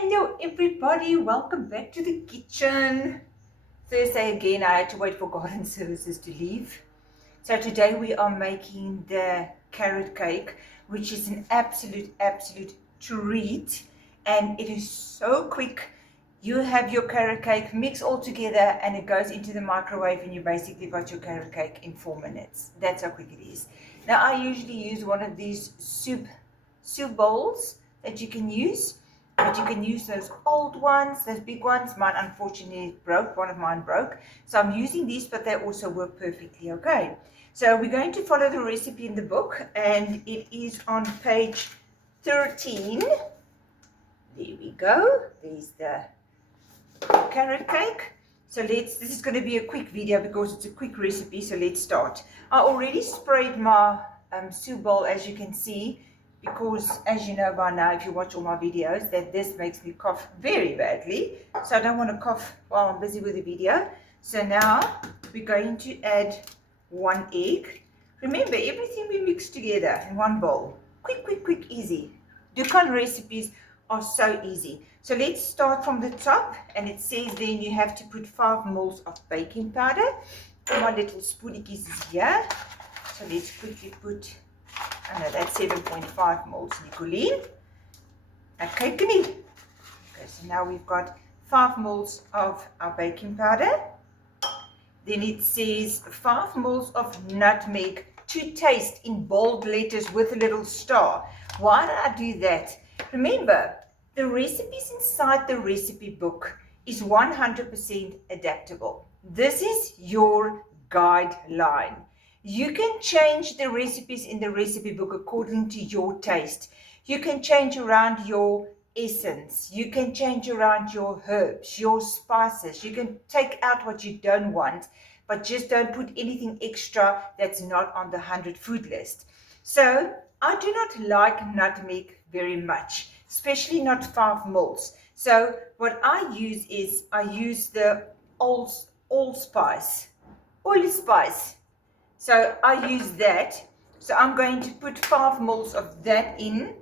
Hello everybody, welcome back to the kitchen. Thursday again, I had to wait for garden services to leave. So today we are making the carrot cake, which is an absolute treat. And it is so quick. You have your carrot cake, mix all together, and it goes into the microwave, and you basically got your carrot cake in 4 minutes. That's how quick it is. Now I usually use one of these soup bowls that you can use. But you can use those old ones, those big ones. Mine unfortunately broke, one of mine broke. So I'm using these, but they also work perfectly okay. So we're going to follow the recipe in the book, and it is on page 13. There we go. There's the carrot cake. So this is going to be a quick video because it's a quick recipe, so let's start. I already sprayed my soup bowl, as you can see, because as you know by now, if you watch all my videos, that this makes me cough very badly. So I don't want to cough while I'm busy with the video. So now we're going to add 1 egg. Remember, everything we mix together in one bowl. Quick, easy. Dukan recipes are so easy. So let's start from the top, and it says then you have to put 5 ml of baking powder. My little spoonies is here. So let's quickly put, I know that's 7.5 ml, Nicolene. Okay, Kenny. Okay, so now we've got 5 ml of our baking powder. Then it says 5 ml of nutmeg to taste in bold letters with a little star. Why did I do that? Remember, the recipes inside the recipe book is 100% adaptable. This is your guideline. You can change the recipes in the recipe book according to your taste. You can change around your essence. You can change around your herbs, your spices. You can take out what you don't want, but just don't put anything extra that's not on the 100 food list. So I do not like nutmeg very much, especially not 5 ml. So what I use is I use the allspice. So I use that. So I'm going to put 5 ml of that in,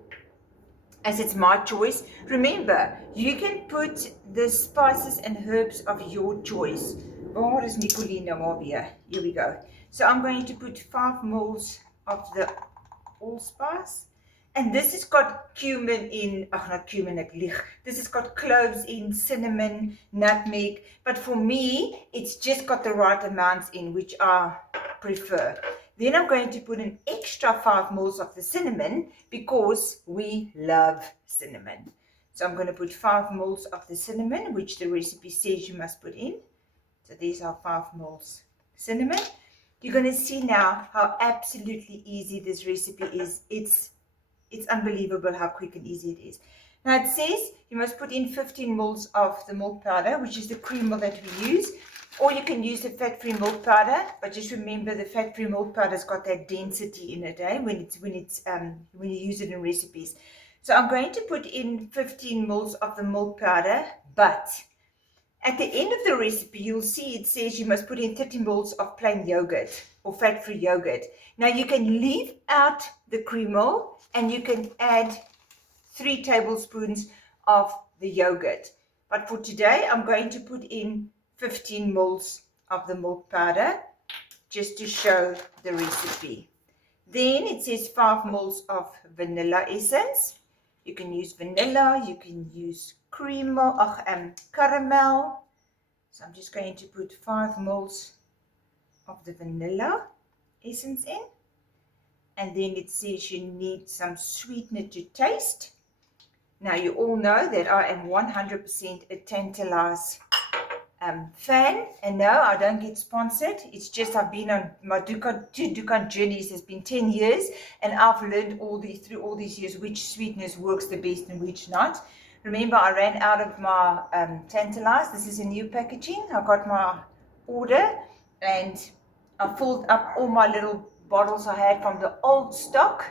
as it's my choice. Remember, you can put the spices and herbs of your choice. Oh, is Nicolina Mobia. Here we go. So I'm going to put 5 ml of the allspice. And this has got cumin in, not cumin, this has got cloves in, cinnamon, nutmeg. But for me, it's just got the right amounts in, which I prefer. Then I'm going to put an extra 5 ml of the cinnamon because we love cinnamon. So I'm going to put 5 ml of the cinnamon, which the recipe says you must put in. So these are 5 ml cinnamon. You're going to see now how absolutely easy this recipe is. It's unbelievable how quick and easy it is. Now it says you must put in 15 ml of the milk powder, which is the cream milk that we use. Or you can use the fat-free milk powder, but just remember the fat-free milk powder's got that density in it, when you use it in recipes. So I'm going to put in 15 ml of the milk powder, but at the end of the recipe, you'll see it says you must put in 30 ml of plain yogurt or fat-free yogurt. Now you can leave out the cream milk and you can add 3 tablespoons of the yogurt. But for today, I'm going to put in 15 ml of the milk powder just to show the recipe. Then it says 5 ml of vanilla essence. You can use vanilla, you can use caramel. So I'm just going to put 5 ml of the vanilla essence in. And then it says you need some sweetener to taste. Now you all know that I am 100% a Tantalize fan, and no, I don't get sponsored. It's just I've been on my two Dukan journeys. Has been 10 years, and I've learned through all these years which sweetness works the best and which not. Remember, I ran out of my Tantalize. This is a new packaging. I got my order, and I filled up all my little bottles I had from the old stock.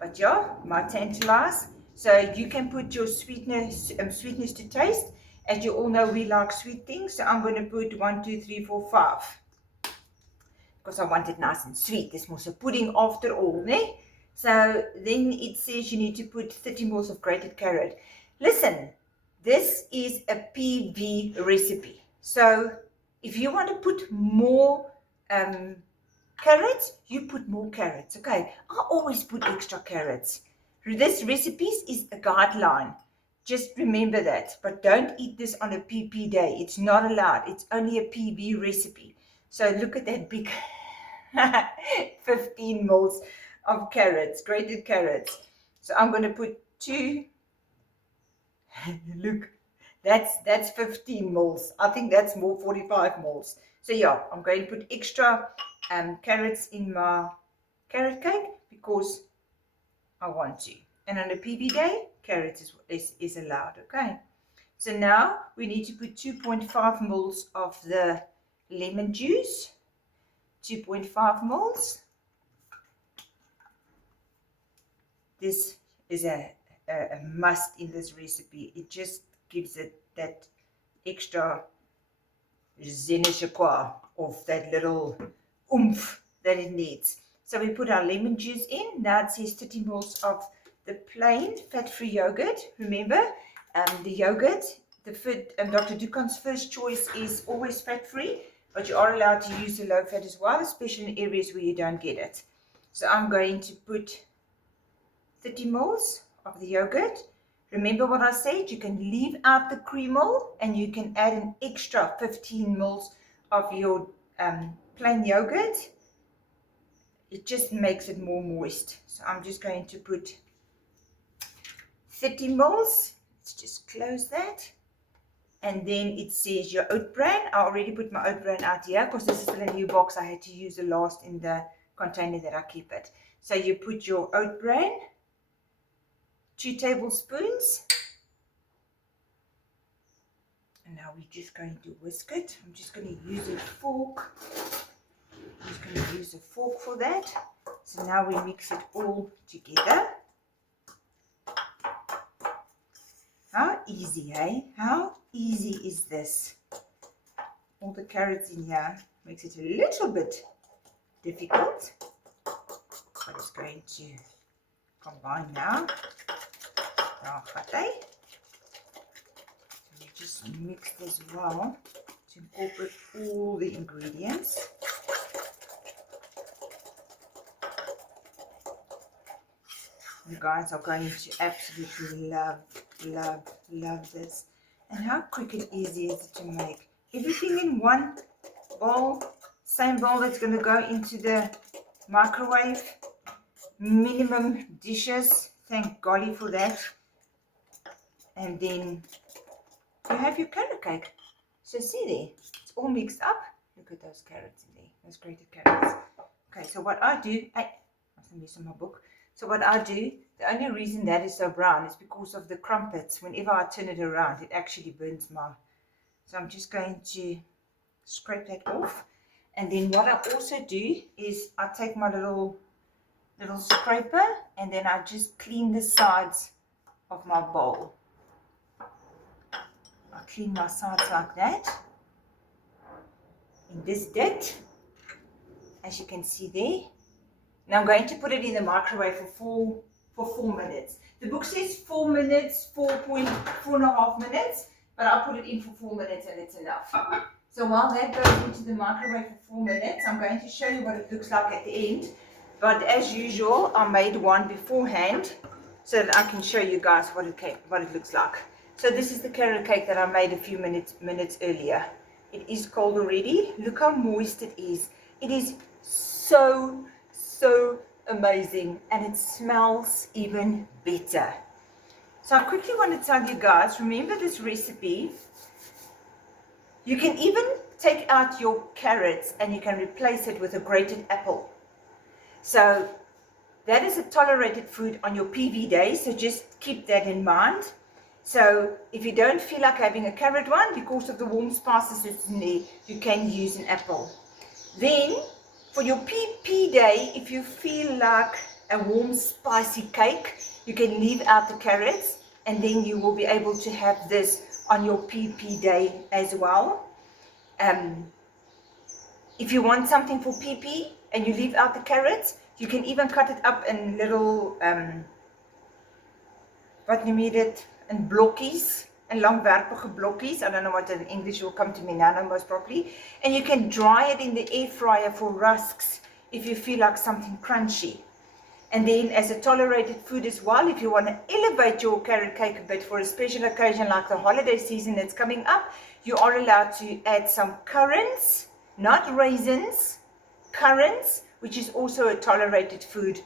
But yeah, my Tantalize. So you can put your sweetness to taste. As you all know, we like sweet things, so I'm going to put 1, 2, 3, 4, 5. Because I want it nice and sweet. There's more so pudding after all, ne? So then it says you need to put 30 ml of grated carrot. Listen, This is a PV recipe. So if you want to put more carrots, you put more carrots. Okay, I always put extra carrots. This recipe is a guideline. Just remember that. But don't eat this on a PP day. It's not allowed. It's only a PV recipe. So look at that big 15 mils of carrots, grated carrots. So I'm going to put 2. Look, that's 15 mils. I think that's more 45 mils. So yeah, I'm going to put extra carrots in my carrot cake because I want to. And on a PB day, carrots is allowed, okay? So now we need to put 2.5 mils of the lemon juice. 2.5 mils. This is a must in this recipe. It just gives it that extra je ne sais quoi of that little oomph that it needs. So we put our lemon juice in. Now it says 30 mils of the plain fat-free yogurt. Remember, the yogurt, Dr. Dukan's first choice is always fat-free, but you are allowed to use the low fat as well, especially in areas where you don't get it. So I'm going to put 30 mils of the yogurt. Remember what I said, you can leave out the cream mill and you can add an extra 15 mils of your plain yogurt. It just makes it more moist. So I'm just going to put 30 mils. Let's just close that. And then it says your oat bran. I already put my oat bran out here because this is still a new box. I had to use the last in the container that I keep it. So you put your oat bran. 2 tablespoons. And now we're just going to whisk it. I'm just going to use a fork. I'm just going to use a fork for that. So now we mix it all together. How easy, eh? How easy is this? All the carrots in here makes it a little bit difficult. But it's going to combine now. So we just mix this well to incorporate all the ingredients. You guys are going to absolutely love this. And how quick and easy is it to make? Everything in one bowl, same bowl that's going to go into the microwave. Minimum dishes, thank Golly for that. And then you have your carrot cake. So see there, it's all mixed up. Look at those carrots in there, those grated carrots. Okay, so what I do, I must miss in my book. So what I do, the only reason that is so brown is because of the crumpets. Whenever I turn it around, it actually burns my. So I'm just going to scrape that off. And then what I also do is I take my little scraper and then I just clean the sides of my bowl. I clean my sides like that in this depth, as you can see there. Now I'm going to put it in the microwave for 4 minutes. The book says 4 minutes, 4.5 minutes, but I'll put it in for 4 minutes and it's enough. So while that goes into the microwave for 4 minutes, I'm going to show you what it looks like at the end. But as usual, I made one beforehand so that I can show you guys what it looks like. So this is the carrot cake that I made a few minutes earlier. It is cold already. Look how moist it is. It is so amazing, and it smells even better. So I quickly want to tell you guys, remember this recipe. You can even take out your carrots and you can replace it with a grated apple. So that is a tolerated food on your PV day, so just keep that in mind. So if you don't feel like having a carrot one because of the warm spices that's in there, you can use an apple. Then for your PP day, if you feel like a warm spicy cake, you can leave out the carrots and then you will be able to have this on your PP day as well. If you want something for PP and you leave out the carrots, you can even cut it up in little, what you made it, in blokkies and langwerpige blokkies. I don't know what in English will come to me now most probably. And you can dry it in the air fryer for rusks if you feel like something crunchy. And then as a tolerated food as well, if you want to elevate your carrot cake a bit for a special occasion like the holiday season that's coming up, you are allowed to add some currants, not raisins, currants, which is also a tolerated food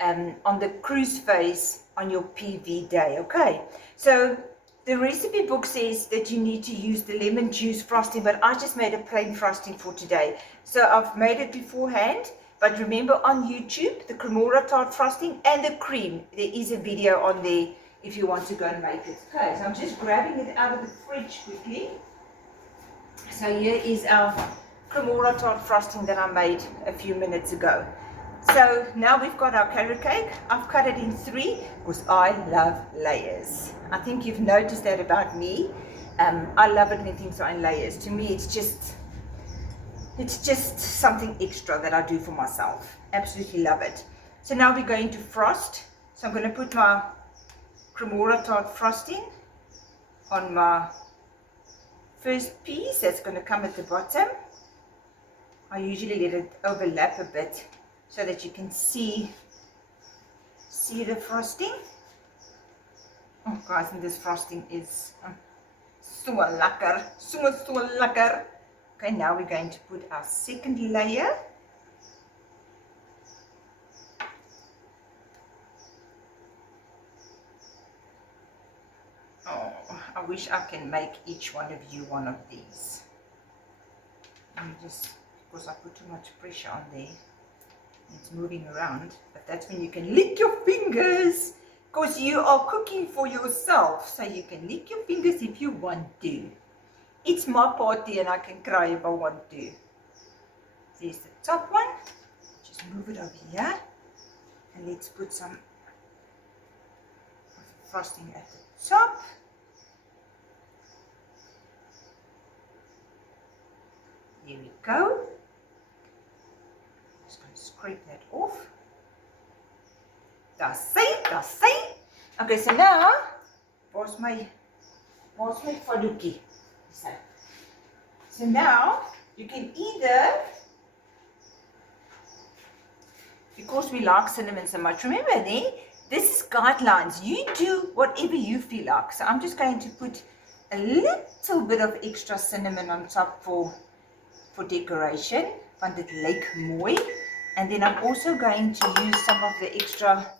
on the cruise phase on your PV day. Okay, so the recipe book says that you need to use the lemon juice frosting, but I just made a plain frosting for today. So I've made it beforehand, but remember on YouTube, the cremora tart frosting and the cream, there is a video on there if you want to go and make it. Okay, so I'm just grabbing it out of the fridge quickly. So here is our cremora tart frosting that I made a few minutes ago. So now we've got our carrot cake. I've cut it in 3 because I love layers. I think you've noticed that about me. I love it when things are in layers. To me, it's just something extra that I do for myself. Absolutely love it. So now we're going to frost. So I'm going to put my cremora tart frosting on my first piece. That's going to come at the bottom. I usually let it overlap a bit so that you can see the frosting. Oh guys, and this frosting is so lekker, so lekker. Okay, now we're going to put our second layer. Oh, I wish I can make each one of you one of these. Let me just, because I put too much pressure on there. It's moving around, but that's when you can lick your fingers, because you are cooking for yourself, so you can lick your fingers if you want to. It's my party and I can cry if I want to. There's the top one. Just move it over here, and let's put some frosting at the top. There we go. Just going to scrape that off. That's it. Okay, so now, where's my faluki? So now, you can either, because we like cinnamon so much, remember this is guidelines. You do whatever you feel like. So I'm just going to put a little bit of extra cinnamon on top for decoration. Want dit lyk mooi. And then I'm also going to use some of the extra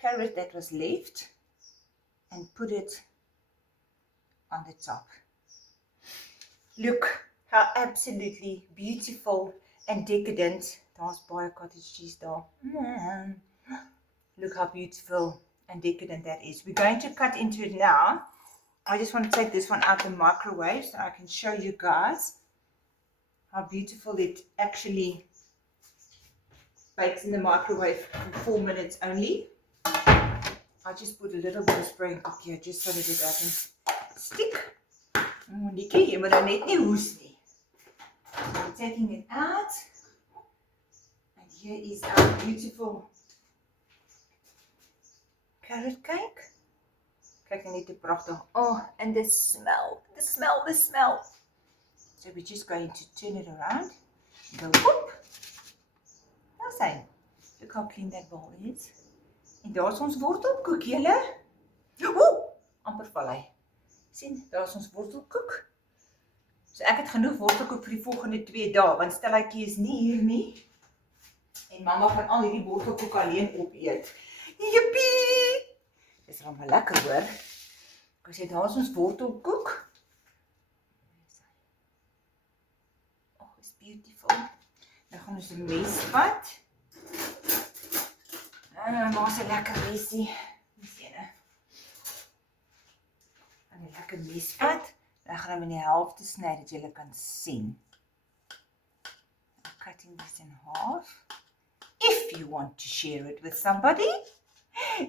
carrot that was left and put it on the top. Look how absolutely beautiful and decadent. Daar's baie cottage cheese daar. Look how beautiful and decadent that is. We're going to cut into it now. I just want to take this one out the microwave so I can show you guys how beautiful it actually bakes in the microwave for 4 minutes only. I just put a little bit of spraying cook here just so that it doesn't stick. Nikki, jy moet nou net nie hoes nie. So I'm taking it out. And here is our beautiful carrot cake. Kyk net hoe pragtig. Oh, and the smell. So we're just going to turn it around. Go whoop. That's it. Look how clean that bowl is. En daar's ons wortelkoek, julle. Oeh, amper val hy. Sien, daar's ons wortelkoek. So ek het genoeg wortelkoek vir die volgende 2 dae, want Stelletjie is nie hier nie. En mamma gaan al hierdie wortelkoek alleen opeet. Jippie! Dis maar lekker hoor. Ek sê daar's ons wortelkoek. Oh, it's beautiful. Nou gaan ons 'n mes vat. Ma's 'n lekker mesie. En 'n lekker mes vat. Dan gaan hom in die helfte sny dat jy kan sien. I'm cutting this in half. If you want to share it with somebody,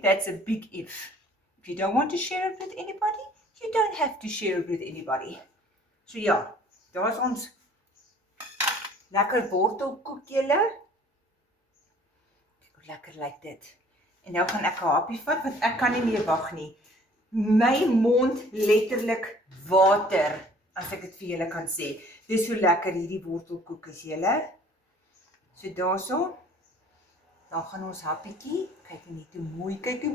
that's a big if. If you don't want to share it with anybody, you don't have to share it with anybody. So ja, daar's ons lekker wortelkoek julle. Kyk hoe lekker lyk dit. En nou gaan ek 'n hapie vat want ek kan nie meer wag nie. my mond letterlik water, as ek dit vir julle kan sê. Dis so lekker hierdie wortelkoek is julle. So daarso, dan gaan ons happietjie, kyk net hoe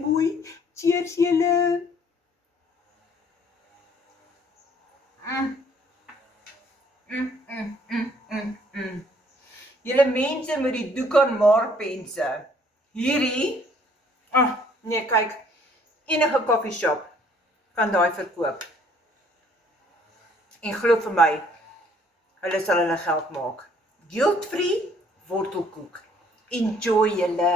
mooi, cheers julle. Julle mense met die Dukan maarpense, hierdie, nee kyk, enige koffieshop kan daai verkoop. En glo vir my, hulle sal hulle geld maak. Guilt-free wortelkoek. Enjoy julle!